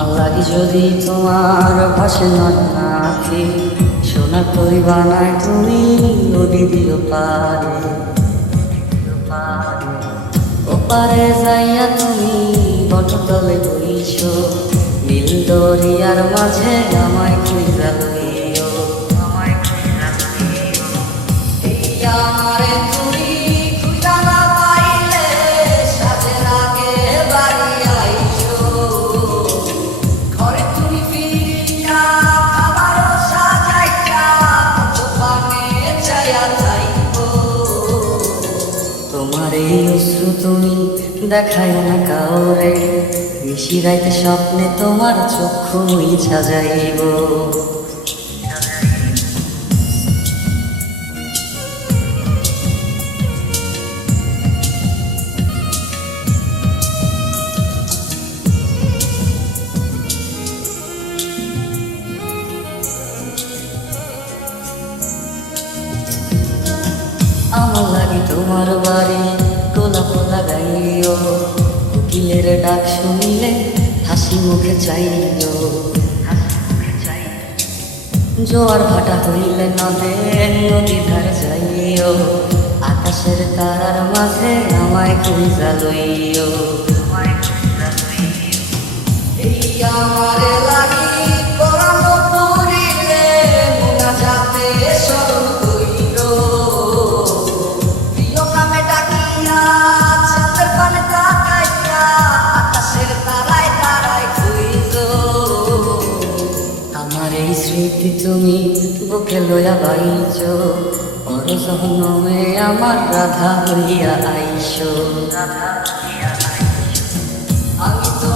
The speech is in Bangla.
আমার লাগি যদি তোমার ভাসে নয় নাকি সোনার তরি বানায় তুমি নদী দিও পারে ওপারে যাইয়া তুমি বটতলে বইছো নীল দরিয়ার মাঝে আমায় খুঁজা লইও এই আমারে তুমি খুঁজা না পাইলে সাজের আগে বাড়ি আইছো ঘরে তুমি ফিরিয়া খাবারও সাজাইয়া দোকানে চাইয়া যাইবো তোমার এই অশ্রু তুমি দেখায় না কাউরে নিশি রাইতে স্বপ্নে তোমার চক্ষু মুইছা যাইব আমার লাগি তোমার বাড়ি গোলাপ লাগাইও কোকিলের ডাক শুনিলে হাসি মুখে চাইও জোয়ার ভাটা হইলে নদে নদী ধার যাইও আকাশের তারার মাঝে আমায় খুঁজা লইও এই আমারে লাগি পরানো করিলে মোনা যাতে স্মরণ কইরো প্রিয় কামে ডাকিয়া চাঁদের পানে তাকাইয়া আকাশের তারায় তারায় খুঁজো আমার এই স্মৃতি তুমি বুকে লইয়া বাইছো পর জন্মে আমার রাধা হইয়া আইসো আমি তো